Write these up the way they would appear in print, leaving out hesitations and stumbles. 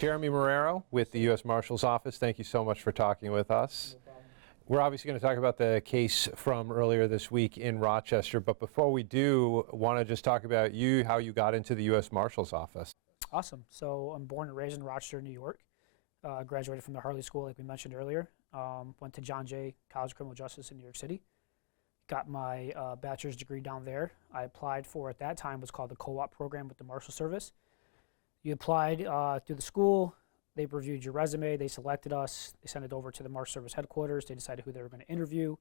Jeremy Marrero with the U.S. Marshals Office, thank you so much for talking with us. No problem. We're obviously going to talk about the case from earlier this week in Rochester, but before we do, want to just talk about you, how you got into the U.S. Marshals Office. Awesome. So I'm born and raised in Rochester, New York. Graduated from the Harley School, like we mentioned earlier. Went to John Jay College of Criminal Justice in New York City. Got my bachelor's degree down there. I applied for, at that time, what's called the co-op program with the Marshals Service. You applied through the school. They reviewed your resume. They selected us. They sent it over to the Marshals Service headquarters. They decided who they were going to interview.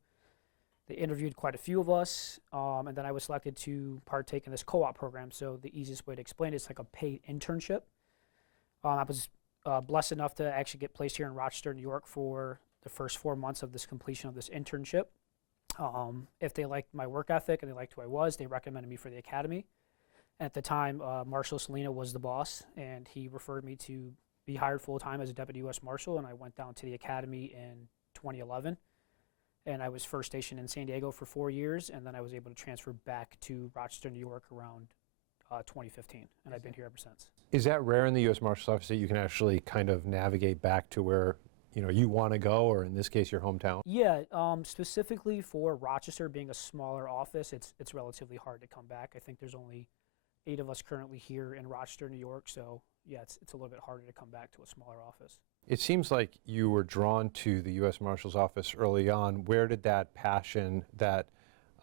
They interviewed quite a few of us, and then I was selected to partake in this co-op program. So the easiest way to explain it is like a paid internship. I was blessed enough to actually get placed here in Rochester, New York for the first 4 months of this completion of this internship. If they liked my work ethic and they liked who I was, they recommended me for the academy. At the time, Marshal Salina was the boss, and he referred me to be hired full-time as a Deputy U.S. Marshal, and I went down to the academy in 2011. And I was first stationed in San Diego for 4 years, and then I was able to transfer back to Rochester, New York around 2015, and I've been here ever since. Is that rare in the U.S. Marshals Office that you can actually kind of navigate back to where you want to go, or in this case, your hometown? Yeah, specifically for Rochester being a smaller office, it's relatively hard to come back. I think there's only 8 of us currently here in Rochester, New York, so yeah, it's a little bit harder to come back to a smaller office. It seems like you were drawn to the U.S. Marshals Office early on. Where did that passion, that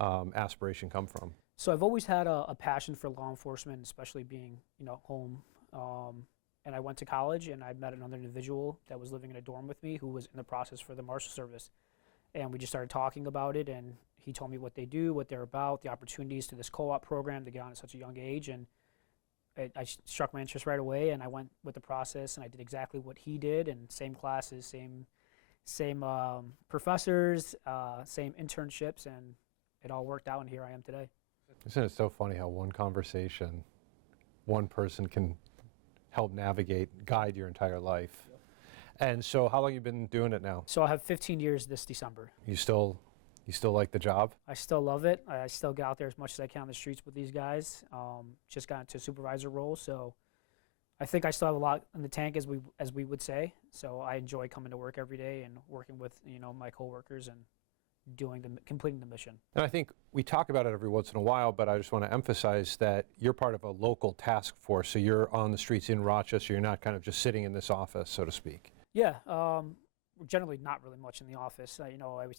aspiration come from? So I've always had a passion for law enforcement, especially being, home. And I went to college, and I met another individual that was living in a dorm with me who was in the process for the Marshals Service. And we just started talking about it, and he told me what they do, what they're about, the opportunities to this co-op program to get on at such a young age. And I struck my interest right away, and I went with the process, and I did exactly what he did, and same classes, same professors, same internships, and it all worked out, and here I am today. Isn't it so funny how one conversation, one person can help navigate, guide your entire life? Yep. And so how long have you been doing it now? So I have 15 years this December. You still like the job? I still love it. I still get out there as much as I can on the streets with these guys. Just got into a supervisor role, so I think I still have a lot in the tank, as we would say. So I enjoy coming to work every day and working with my coworkers and completing the mission. And I think we talk about it every once in a while, but I just want to emphasize that you're part of a local task force, so you're on the streets in Rochester. You're not kind of just sitting in this office, so to speak. Yeah, we're generally not really much in the office. I always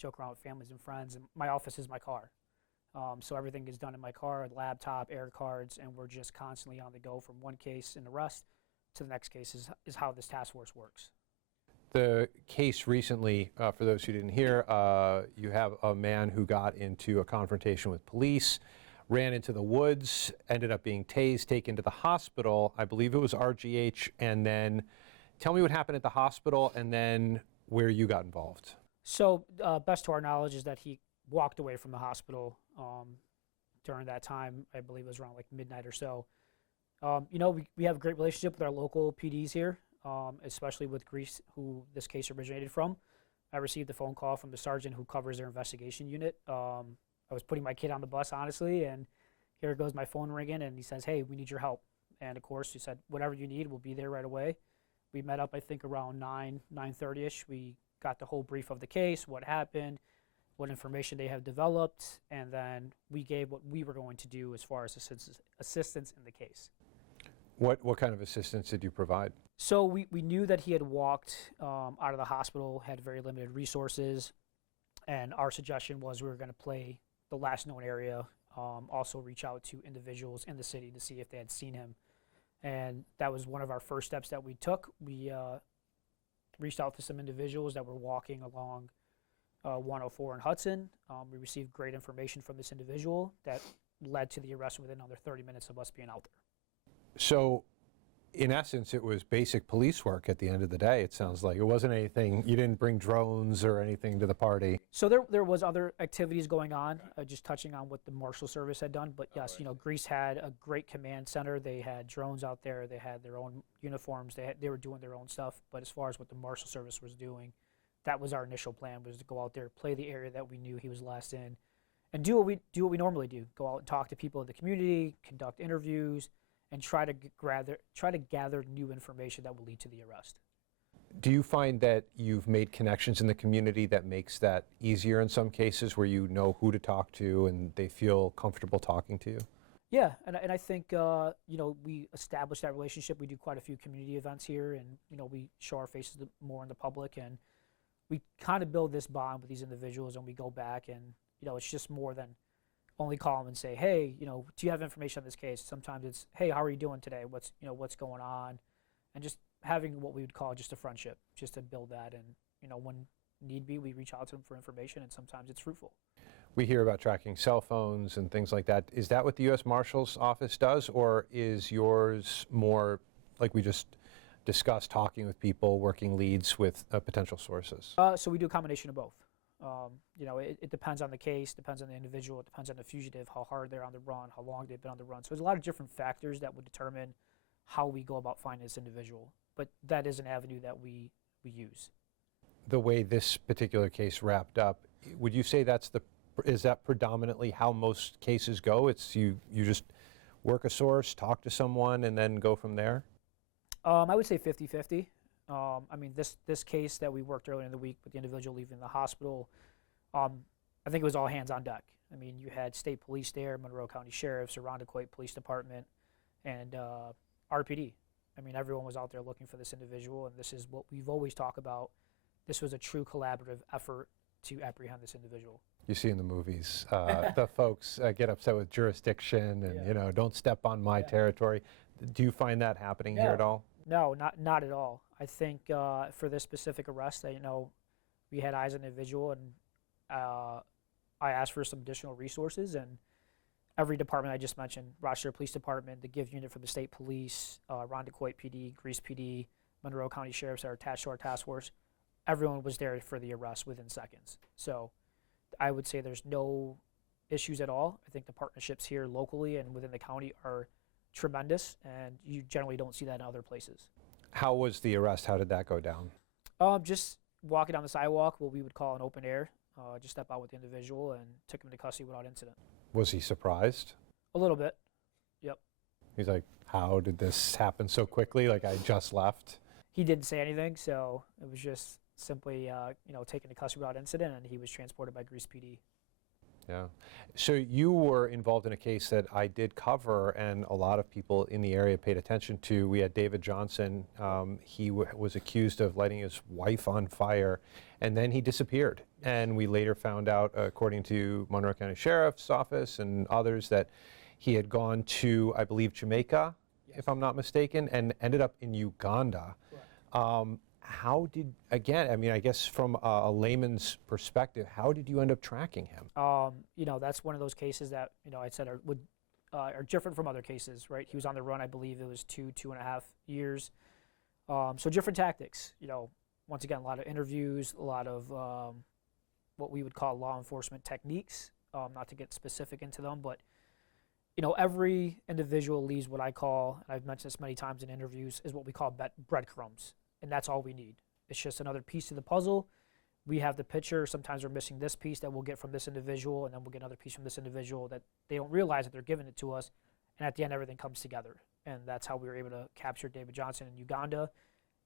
joke around with families and friends, and my office is my car. So everything is done in my car, laptop, air cards, and we're just constantly on the go from one case and arrest to the next case is how this task force works. The case recently, for those who didn't hear, you have a man who got into a confrontation with police, ran into the woods, ended up being tased, taken to the hospital. I believe it was RGH. And then tell me what happened at the hospital and then where you got involved. So best to our knowledge is that he walked away from the hospital during that time. I believe it was around like midnight or so. We have a great relationship with our local PDs here. Especially with Greece, who this case originated from. I received a phone call from the sergeant who covers their investigation unit. I was putting my kid on the bus, honestly, and here goes my phone ringing, and he says, "Hey, we need your help." And of course, he said, "Whatever you need, we'll be there right away." We met up, I think, around 9:30ish. We got the whole brief of the case, what happened, what information they have developed, and then we gave what we were going to do as far as assistance in the case. What kind of assistance did you provide? So we knew that he had walked out of the hospital, had very limited resources, and our suggestion was we were going to play the last known area, also reach out to individuals in the city to see if they had seen him. And that was one of our first steps that we took. We reached out to some individuals that were walking along 104 in Hudson. We received great information from this individual that led to the arrest within another 30 minutes of us being out there. So, in essence, it was basic police work at the end of the day, it sounds like. It wasn't anything, you didn't bring drones or anything to the party. So there was other activities going on, just touching on what the Marshals Service had done. But yes, Greece had a great command center. They had drones out there. They had their own uniforms. They were doing their own stuff. But as far as what the Marshals Service was doing, that was our initial plan, was to go out there, play the area that we knew he was last in, and do what we normally do. Go out and talk to people in the community, conduct interviews, and try to gather new information that will lead to the arrest. Do you find that you've made connections in the community that makes that easier in some cases, where you know who to talk to and they feel comfortable talking to you? Yeah, and I think we establish that relationship. We do quite a few community events here, and we show our faces more in the public, and we kind of build this bond with these individuals, and we go back, and it's just more than only call them and say, hey, do you have information on this case? Sometimes it's, hey, how are you doing today? What's going on? And just having what we would call just a friendship, just to build that, and when need be, we reach out to them for information, and sometimes it's fruitful. We hear about tracking cell phones and things like that. Is that what the U.S. Marshals Office does, or is yours more like we just discussed, talking with people, working leads with potential sources? So we do a combination of both. It depends on the case, depends on the individual, it depends on the fugitive, how hard they're on the run, how long they've been on the run. So there's a lot of different factors that would determine how we go about finding this individual. But that is an avenue that we use. The way this particular case wrapped up, would you say is that predominantly how most cases go? It's you just work a source, talk to someone, and then go from there? I would say 50-50. This case that we worked earlier in the week with the individual leaving the hospital, I think it was all hands on deck. You had state police there, Monroe County Sheriff's, Irondequoit Police Department, and RPD. Everyone was out there looking for this individual, and this is what we've always talked about. This was a true collaborative effort to apprehend this individual. You see in the movies, the folks get upset with jurisdiction and, don't step on my territory. Do you find that happening here at all? No, not at all. I think for this specific arrest, we had eyes on the individual, and I asked for some additional resources, and every department I just mentioned, Rochester Police Department, the GIV unit for the state police, Irondequoit PD, Greece PD, Monroe County Sheriffs are attached to our task force. Everyone was there for the arrest within seconds. So I would say there's no issues at all. I think the partnerships here locally and within the county are tremendous, and you generally don't see that in other places. How was the arrest? How did that go down? Just walking down the sidewalk, what we would call an open air, just step out with the individual and took him into custody without incident. Was he surprised? A little bit, yep. He's like, how did this happen so quickly? Like, I just left? He didn't say anything, so it was just simply, taken to custody without incident, and he was transported by Greece PD. Yeah. So you were involved in a case that I did cover, and a lot of people in the area paid attention to. We had David Johnson. He was accused of lighting his wife on fire, and then he disappeared. And we later found out, according to Monroe County Sheriff's Office and others, that he had gone to, I believe, Jamaica, if I'm not mistaken, and ended up in Uganda. How did, again, I guess from a layman's perspective, how did you end up tracking him? That's one of those cases that, I said are different from other cases, right? He was on the run, I believe it was 2.5 years. So different tactics, once again, a lot of interviews, a lot of what we would call law enforcement techniques, not to get specific into them, but every individual leaves what I call, and I've mentioned this many times in interviews, is what we call breadcrumbs. And that's all we need. It's just another piece to the puzzle. We have the picture. Sometimes we're missing this piece that we'll get from this individual, and then we'll get another piece from this individual that they don't realize that they're giving it to us. And at the end, everything comes together. And that's how we were able to capture David Johnson in Uganda.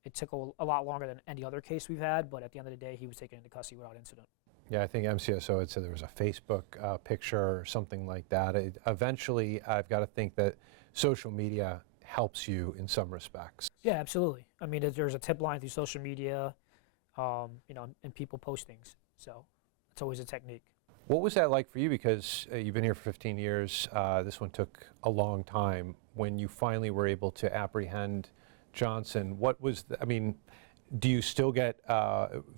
It took a lot longer than any other case we've had, but at the end of the day, he was taken into custody without incident. Yeah, I think MCSO had said there was a Facebook picture or something like that. Eventually, I've got to think that social media helps you in some respects. Yeah, absolutely. There's a tip line through social media, and people post things. So it's always a technique. What was that like for you? Because you've been here for 15 years. This one took a long time. When you finally were able to apprehend Johnson, what was, do you still get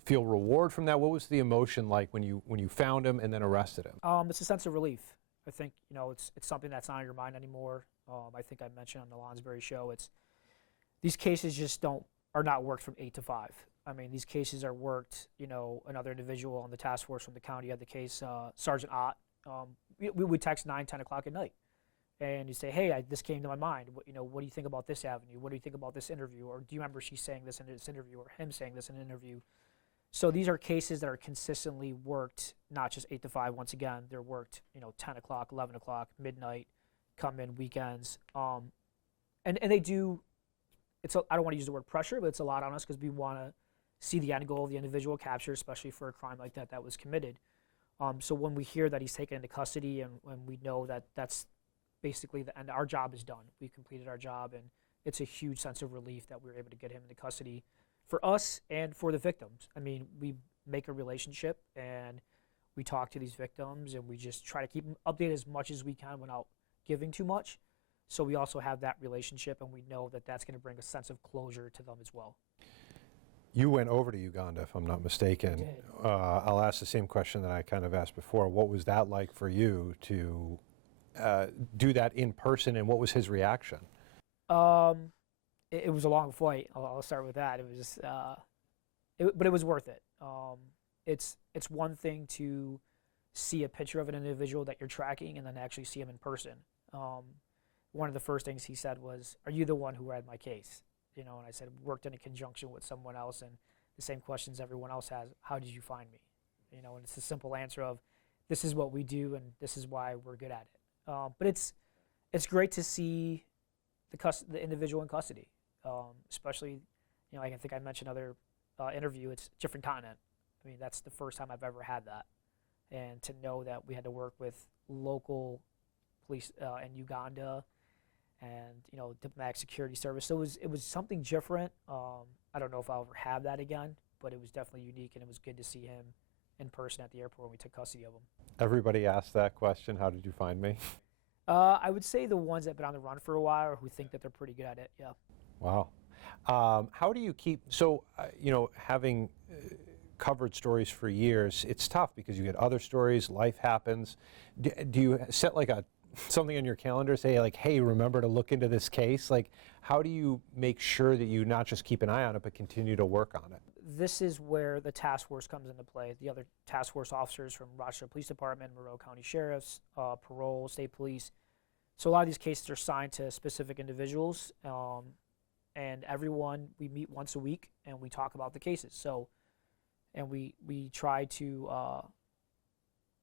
feel reward from that? What was the emotion like when you found him and then arrested him? It's a sense of relief. I think it's something that's not on your mind anymore. I think I mentioned on the Lonsberry show, these cases just are not worked from 8 to 5. These cases are worked. Another individual on the task force from the county had the case, Sergeant Ott. We would text 9, 10 o'clock at night, and you say, "Hey, this came to my mind. What do you think about this avenue? What do you think about this interview? Or do you remember she saying this in this interview, or him saying this in an interview?" So these are cases that are consistently worked, not just 8 to 5. Once again, they're worked, 10 o'clock, 11 o'clock, midnight, come in weekends. and they do. I don't want to use the word pressure, but it's a lot on us because we want to see the end goal of the individual captured, especially for a crime like that was committed. So when we hear that he's taken into custody, and when we know that that's basically the end, our job is done. We completed our job, and it's a huge sense of relief that we were able to get him into custody for us and for the victims. I mean, we make a relationship, and we talk to these victims, and we just try to keep them updated as much as we can without giving too much. So we also have that relationship, and we know that that's going to bring a sense of closure to them as well. You went over to Uganda, if I'm not mistaken. I did. I'll ask the same question that I kind of asked before. What was that like for you to do that in person, and what was his reaction? It was a long flight. I'll start with that. It was, but it was worth it. It's one thing to see a picture of an individual that you're tracking, and then actually see him in person. One of the first things he said was, "Are you the one who read my case?" And I said, "Worked in a conjunction with someone else," and the same questions everyone else has. How did you find me? And it's a simple answer of, "This is what we do, and this is why we're good at it." But it's great to see the individual in custody, especially, I think I mentioned other interview. It's different continent. I mean, that's the first time I've ever had that, and to know that we had to work with local police in Uganda, and diplomatic security service. So it was something different. I don't know if I'll ever have that again, but it was definitely unique, and it was good to see him in person at the airport when we took custody of him. Everybody asked that question, how did you find me? I would say the ones that have been on the run for a while, or who think that they're pretty good at it. Yeah. Wow. How do you keep, having covered stories for years, it's tough because you get other stories, life happens. Do you set like something on your calendar, say like, hey, remember to look into this case? Like, how do you make sure that you not just keep an eye on it, but continue to work on it? This is where the task force comes into play. The other task force officers from Rochester Police Department, Monroe County Sheriffs, parole, state police. So a lot of these cases are assigned to specific individuals, and we meet once a week, and we talk about the cases. So, and we try to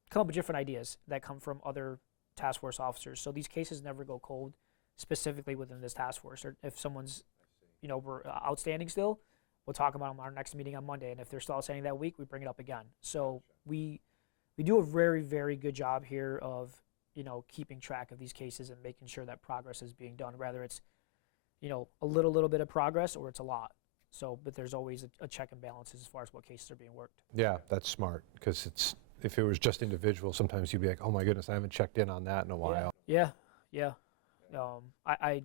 come up with different ideas that come from other task force officers. So these cases never go cold, specifically within this task force. Or if someone's, we're outstanding still, we'll talk about them on our next meeting on Monday. And if they're still outstanding that week, we bring it up again. So we do a very, very good job here of, keeping track of these cases and making sure that progress is being done, whether it's, a little bit of progress or it's a lot. So, but there's always a check and balances as far as what cases are being worked. Yeah, that's smart, because if it was just individual, sometimes you'd be like, oh my goodness, I haven't checked in on that in a while. Yeah. I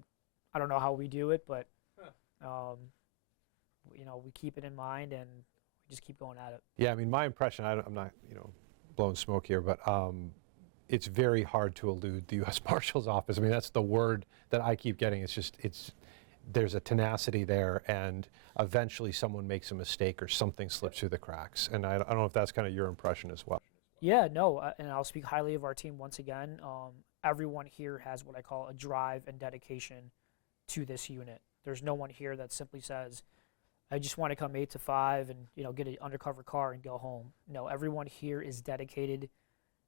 don't know how we do it, but we keep it in mind, and we just keep going at it. Yeah, I mean, my impression, I'm not, blowing smoke here, but it's very hard to elude the U.S. Marshal's Office. I mean, that's the word that I keep getting. There's a tenacity there, and eventually someone makes a mistake or something slips through the cracks. And I don't know if that's kind of your impression as well. Yeah, no, and I'll speak highly of our team once again. Everyone here has what I call a drive and dedication to this unit. There's no one here that simply says, I just want to come 8 to 5 and get an undercover car and go home. No, everyone here is dedicated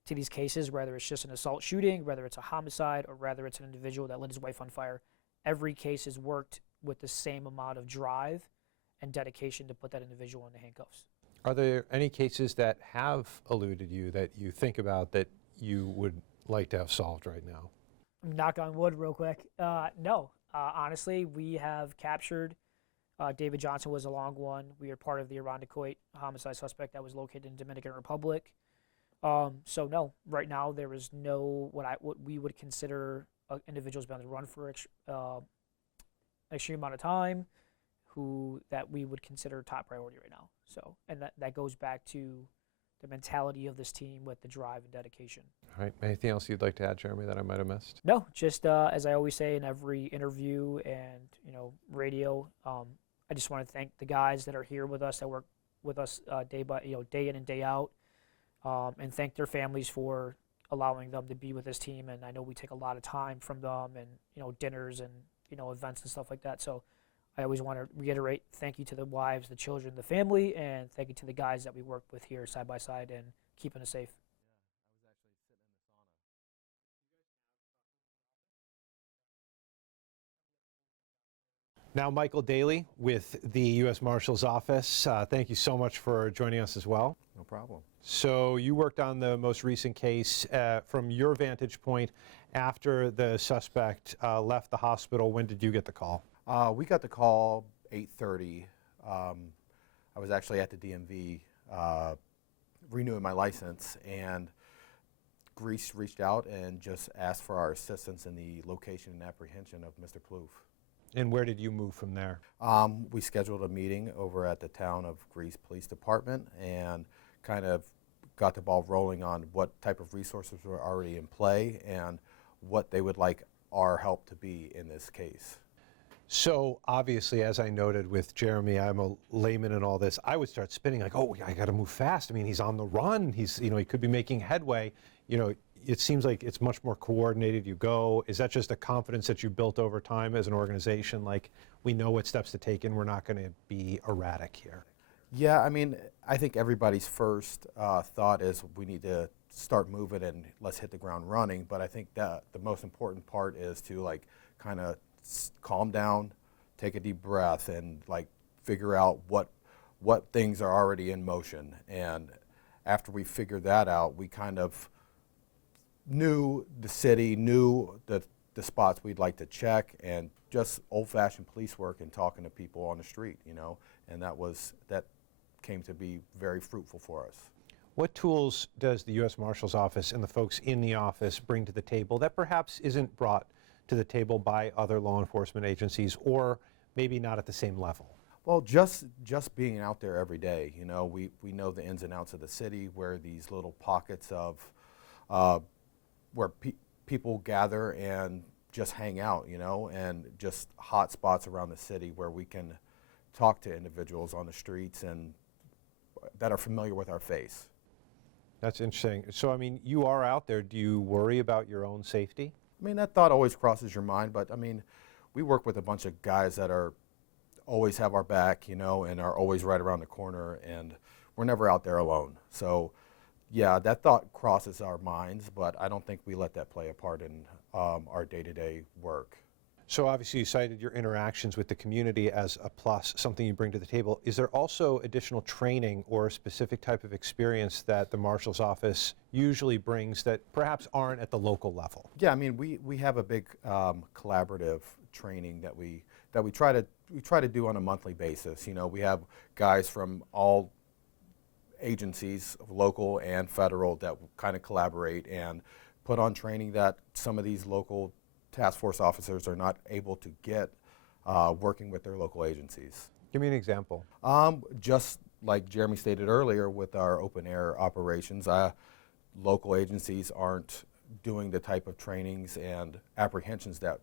to these cases, whether it's just an assault shooting, whether it's a homicide, or whether it's an individual that lit his wife on fire. Every case is worked with the same amount of drive and dedication to put that individual in the handcuffs. Are there any cases that have eluded you that you think about that you would like to have solved right now? Knock on wood real quick. No. Honestly, we have captured, David Johnson was a long one. We are part of the Irondequoit homicide suspect that was located in Dominican Republic. So no, right now there is no what we would consider individuals been on the run for an extreme amount of time, that we would consider top priority right now. So, and that goes back to the mentality of this team with the drive and dedication. All right. Anything else you'd like to add, Jeremy, that I might have missed? No, just as I always say in every interview and radio, I just want to thank the guys that are here with us, that work with us day in and day out, and thank their families for allowing them to be with this team. And I know we take a lot of time from them, and dinners and events and stuff like that. So I always want to reiterate thank you to the wives, the children, the family, and thank you to the guys that we work with here side by side and keeping us safe. Now, Michael Daly with the U.S. Marshals Office. Thank you so much for joining us as well. No problem. So you worked on the most recent case. From your vantage point, after the suspect left the hospital, when did you get the call? We got the call 8:30. I was actually at the DMV renewing my license, and Greece reached out and just asked for our assistance in the location and apprehension of Mr. Plouffe. And where did you move from there? We scheduled a meeting over at the Town of Greece Police Department and kind of got the ball rolling on what type of resources were already in play and what they would like our help to be in this case. So obviously, as I noted with Jeremy, I'm a layman in all this. I would start spinning like, oh, I got to move fast. I mean, he's on the run. He could be making headway. It seems like it's much more coordinated. You go. Is that just a confidence that you built over time as an organization? Like, we know what steps to take and we're not going to be erratic here. Yeah, I mean, I think everybody's first thought is we need to start moving and let's hit the ground running. But I think that the most important part is to kind of calm down, take a deep breath, and figure out what things are already in motion. And after we figured that out, we kind of knew the city, knew the spots we'd like to check, and just old-fashioned police work and talking to people on the street, and that came to be very fruitful for us. What tools does the U.S. Marshals Office and the folks in the office bring to the table that perhaps isn't brought to the table by other law enforcement agencies, or maybe not at the same level? Well, just being out there every day, we know the ins and outs of the city, where these little pockets of where people gather and just hang out, and just hot spots around the city where we can talk to individuals on the streets and that are familiar with our face. That's interesting. So, I mean, you are out there. Do you worry about your own safety? I mean, that thought always crosses your mind, but I mean, we work with a bunch of guys that always have our back, and are always right around the corner, and we're never out there alone. So, yeah, that thought crosses our minds, but I don't think we let that play a part in our day-to-day work. So obviously you cited your interactions with the community as a plus, something you bring to the table. Is there also additional training or a specific type of experience that the Marshal's Office usually brings that perhaps aren't at the local level? Yeah, I mean, we have a big collaborative training that we try to do on a monthly basis. We have guys from all agencies, local and federal, that kind of collaborate and put on training that some of these local task force officers are not able to get working with their local agencies. Give me an example. Just like Jeremy stated earlier with our open air operations, local agencies aren't doing the type of trainings and apprehensions that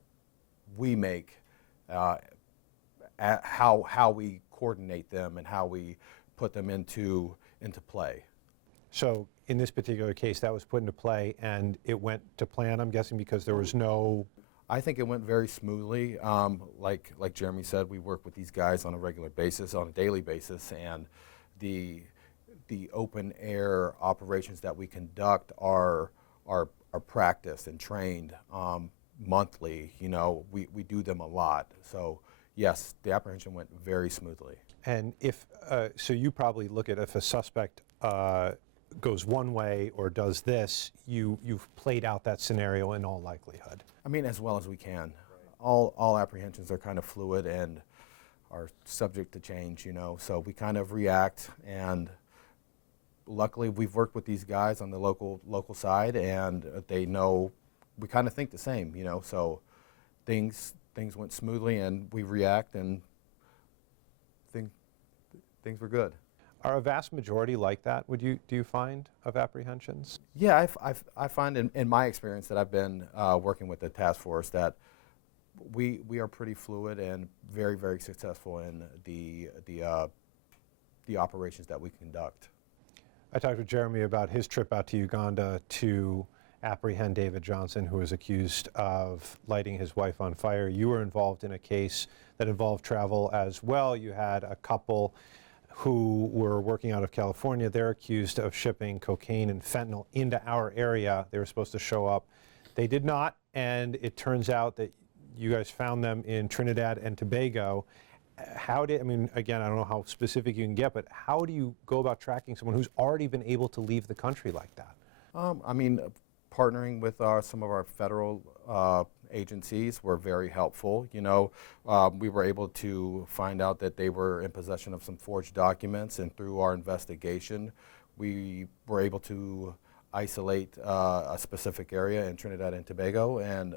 we make, how we coordinate them and how we put them into play. So in this particular case, that was put into play and it went to plan, I'm guessing, because there was no... I think it went very smoothly. Like Jeremy said, we work with these guys on a regular basis, on a daily basis, and the open air operations that we conduct are practiced and trained monthly. We do them a lot. So yes, the apprehension went very smoothly. And if, so you probably look at if a suspect goes one way or does this, you've played out that scenario in all likelihood. I mean, as well as we can. All apprehensions are kind of fluid and are subject to change, so we kind of react, and luckily we've worked with these guys on the local side, and they know we kind of think the same, so things went smoothly and we react, and things were good. Are a vast majority like that, do you find, of apprehensions? Yeah, I find in my experience that I've been working with the task force that we are pretty fluid and very, very successful in the operations that we conduct. I talked with Jeremy about his trip out to Uganda to apprehend David Johnson, who was accused of lighting his wife on fire. You were involved in a case that involved travel as well. You had a couple who were working out of California. They're accused of shipping cocaine and fentanyl into our area. They were supposed to show up. They did not, and it turns out that you guys found them in Trinidad and Tobago. I mean, again, I don't know how specific you can get, but how do you go about tracking someone who's already been able to leave the country like that? I mean, partnering with some of our federal agencies were very helpful. You know, we were able to find out that they were in possession of some forged documents, and through our investigation, we were able to isolate a specific area in Trinidad and Tobago, and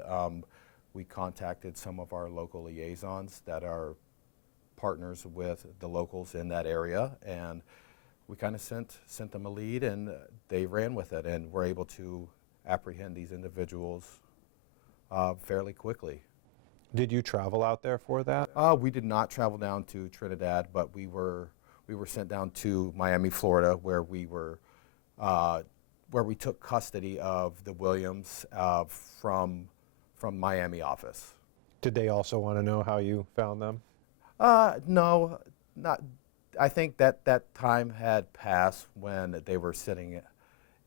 we contacted some of our local liaisons that are partners with the locals in that area, and we kind of sent them a lead, and they ran with it, and were able to apprehend these individuals fairly quickly. Did you travel out there for that? We did not travel down to Trinidad, but we were sent down to Miami, Florida, where we took custody of the Williams from Miami office. Did they also want to know how you found them? No, not. I think that time had passed when they were sitting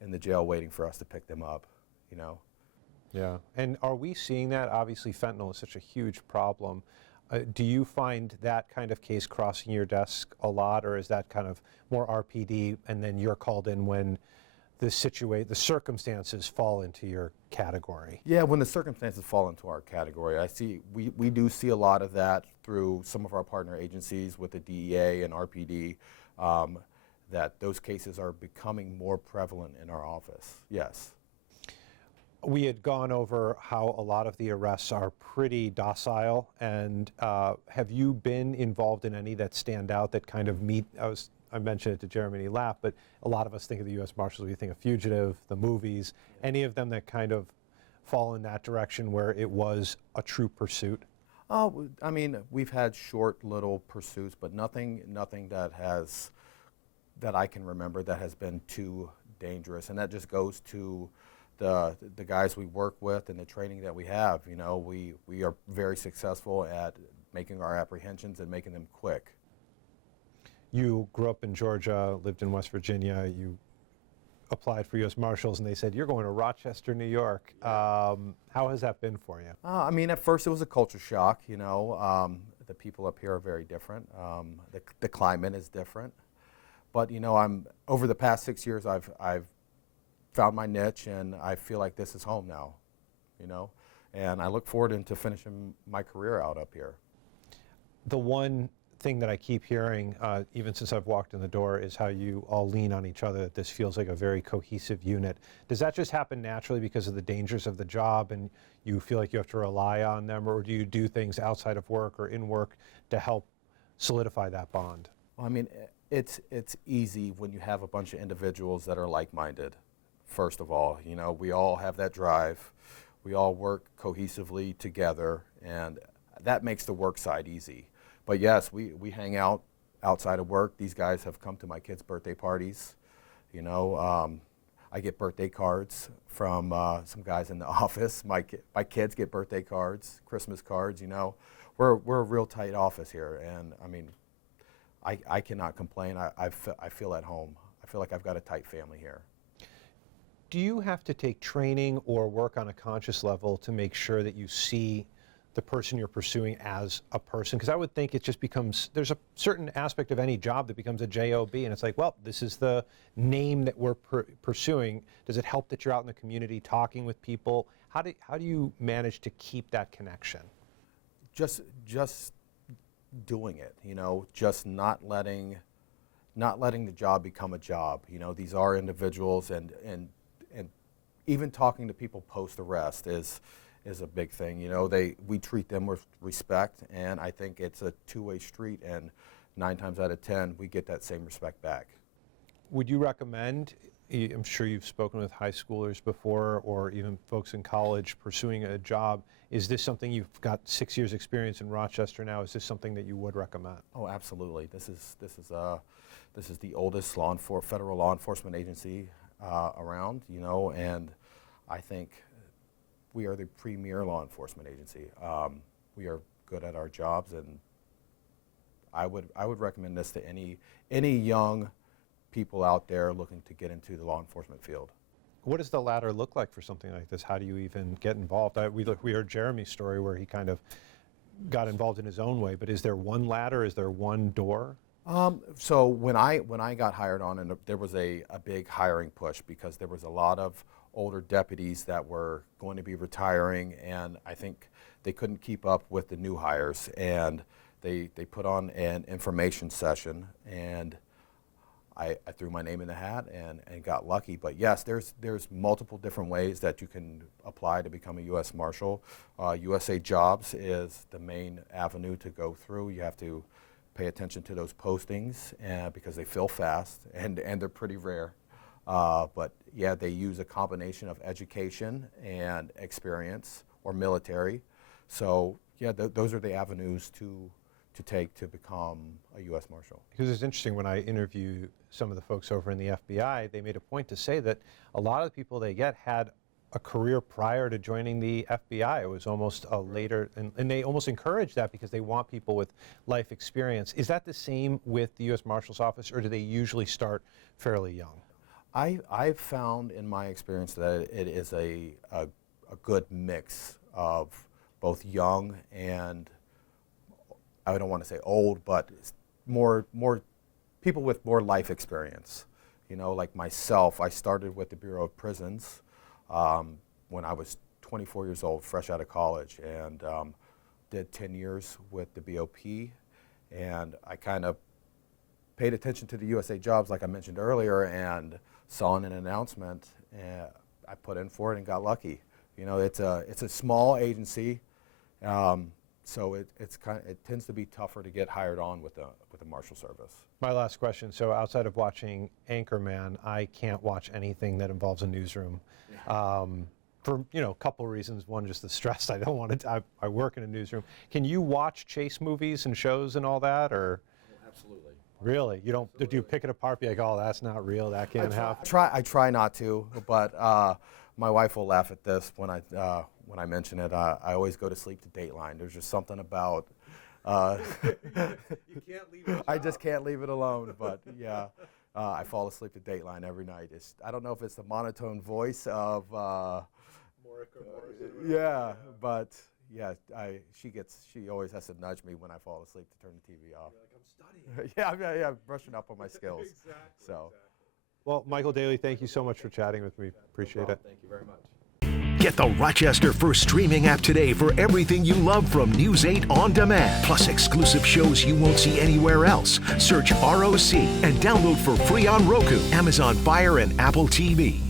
in the jail waiting for us to pick them up, you know. Yeah, and are we seeing that? Obviously, fentanyl is such a huge problem. Do you find that kind of case crossing your desk a lot, or is that kind of more RPD, and then you're called in when the circumstances fall into your category? Yeah, when the circumstances fall into our category, we do see a lot of that through some of our partner agencies with the DEA and RPD, that those cases are becoming more prevalent in our office, yes. We had gone over how a lot of the arrests are pretty docile, and have you been involved in any that stand out that kind of meet, I mentioned it to Jeremy and he laughed, but a lot of us think of the U.S. Marshals, we think of Fugitive, the movies, any of them that kind of fall in that direction where it was a true pursuit? Oh, I mean, we've had short little pursuits, but nothing that I can remember that has been too dangerous, and that just goes to the guys we work with and the training that we have. You know, we are very successful at making our apprehensions and making them quick. You grew up in Georgia, lived in West Virginia, you applied for U.S. Marshals, and they said, you're going to Rochester, New York. How has that been for you? I mean, at first it was a culture shock, you know. The people up here are very different. The climate is different. But, you know, over the past 6 years, I've found my niche, and I feel like this is home now, you know. And I look forward into finishing my career out up here. The one thing that I keep hearing, even since I've walked in the door, is how you all lean on each other, that this feels like a very cohesive unit. Does that just happen naturally because of the dangers of the job and you feel like you have to rely on them, or do you do things outside of work or in work to help solidify that bond? Well, I mean, it's easy when you have a bunch of individuals that are like-minded. First of all, you know, we all have that drive. We all work cohesively together, and that makes the work side easy. But yes, we hang out outside of work. These guys have come to my kids' birthday parties. You know, I get birthday cards from some guys in the office. My kids get birthday cards, Christmas cards. You know, we're a real tight office here, and I mean, I cannot complain. I feel at home. I feel like I've got a tight family here. Do you have to take training or work on a conscious level to make sure that you see the person you're pursuing as a person? Because I would think it just becomes, there's a certain aspect of any job that becomes a job, and it's like, well, this is the name that we're pursuing. Does it help that you're out in the community talking with people? How do you manage to keep that connection? Just doing it, you know, just not letting the job become a job. You know, these are individuals, and even talking to people post-arrest is a big thing. You know, we treat them with respect, and I think it's a two-way street, and 9 times out of 10, we get that same respect back. Would you recommend, I'm sure you've spoken with high schoolers before, or even folks in college pursuing a job, is this something, you've got 6 years experience in Rochester now, is this something that you would recommend? Oh, absolutely. This is the oldest federal law enforcement agency around, you know, and I think we are the premier law enforcement agency. We are good at our jobs, and I would recommend this to any young people out there looking to get into the law enforcement field. What does the ladder look like for something like this? How do you even get involved? We heard Jeremy's story where he kind of got involved in his own way, but is there one ladder? Is there one door? So when I got hired on, and there was a big hiring push because there was a lot of older deputies that were going to be retiring, and I think they couldn't keep up with the new hires, and they put on an information session, and I threw my name in the hat and got lucky. But yes, there's multiple different ways that you can apply to become a U.S. Marshal. USA Jobs is the main avenue to go through. You have to pay attention to those postings because they fill fast and they're pretty rare. But yeah, they use a combination of education and experience or military. So yeah, those are the avenues to take to become a U.S. Marshal. Because it's interesting, when I interview some of the folks over in the FBI, they made a point to say that a lot of the people they get had a career prior to joining the FBI. It was almost a later, and they almost encourage that because they want people with life experience. Is that the same with the U.S. Marshal's Office, or do they usually start fairly young? I've found in my experience that it is a good mix of both young and, I don't want to say old, but more people with more life experience. You know, like myself, I started with the Bureau of Prisons when I was 24 years old, fresh out of college, and did 10 years with the BOP, and I kind of paid attention to the USA Jobs, like I mentioned earlier, and saw an announcement, and I put in for it and got lucky. You know, it's a small agency. So it tends to be tougher to get hired on with the Marshal Service. My last question. So outside of watching Anchorman, I can't watch anything that involves a newsroom. For a couple reasons. One, just the stress. I don't want to. I work in a newsroom. Can you watch chase movies and shows and all that, or? Oh, absolutely. Really? You don't? Absolutely. Do you pick it apart? Be like, oh, that's not real. That can't happen. I try not to, but my wife will laugh at this when I mention it. I always go to sleep to Dateline. There's just something about. You can't leave it. I just can't leave it alone. But yeah, I fall asleep to Dateline every night. I don't know if it's the monotone voice of. Yeah, but yeah, she always has to nudge me when I fall asleep to turn the TV off. You're like, I'm studying. yeah, brushing up on my skills. Exactly. So. Well, Michael Daly, thank you so much for chatting with me. Appreciate it. Thank you very much. Get the Rochester First streaming app today for everything you love from News 8 On Demand, plus exclusive shows you won't see anywhere else. Search ROC and download for free on Roku, Amazon Fire, and Apple TV.